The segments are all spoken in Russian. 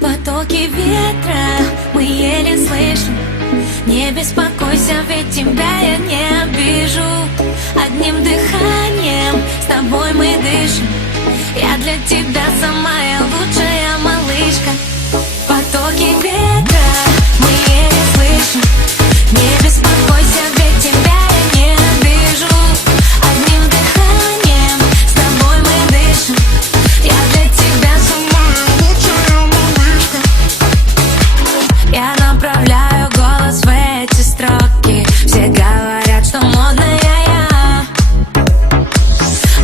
Потоки ветра мы еле слышим. Не беспокойся, ведь тебя я не обижу. Одним дыханием с тобой мы дышим. Я для тебя самая лучшая малышка. Потоки ветра мы еле слышим. Не беспокойся, ведь тебя я не обижу. Одним дыханием с тобой мы дышим. Я для тебя самая лучшая малышка. Я направляю голос в эти строки. Все говорят, что модная я.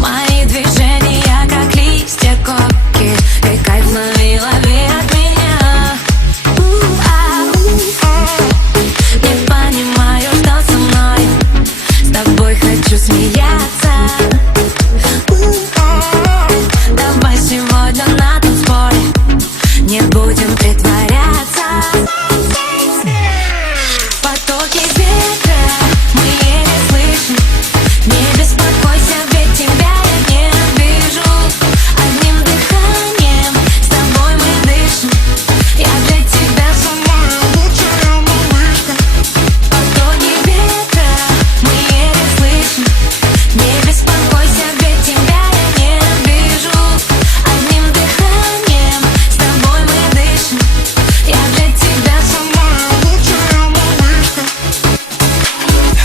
Мои движения как листья коки. И кайф лови, лови от меня. Не понимаю, что со мной. С тобой хочу смеяться. Давай сегодня на танцполе не будем притворяться. Потоки ветра мы еле слышим. Не беспокойся, ведь тебя я не обижу. Одним дыханием с тобой мы дышим. Я для тебя самая лучшая малышка. Потоки ветра мы еле слышим. Не беспокойся, ведь тебя я не обижу. Одним дыханием с тобой мы дышим. Я для тебя самая лучшая малышка.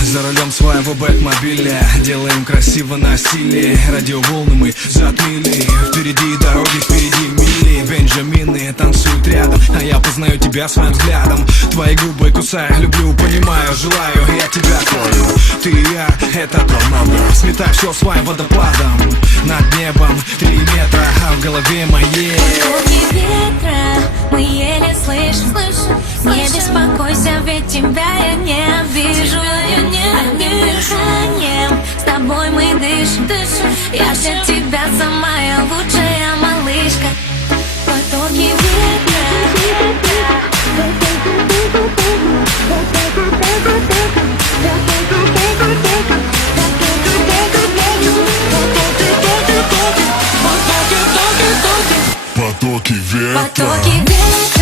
За рулем своего бэтмобиля делаем красиво на стиле. Радиоволны мы затмили. Впереди дороги, впереди мили. Бенджамины танцуют рядом, а я познаю тебя своим взглядом. Твои губы кусаю, люблю, понимаю, желаю. Я тебя твою, ты и я, это торнадо. Сметай все своим водопадом. Над небом 3 метра, а в голове моей Потоки ветра мы еле слышим. Не беспокойся, ведь тебя я не обижу. Одним дыханием с тобой мы дышим. Я для тебя самая лучшая малышка. Потоки ветра. Потоки ветра. Потоки ветра.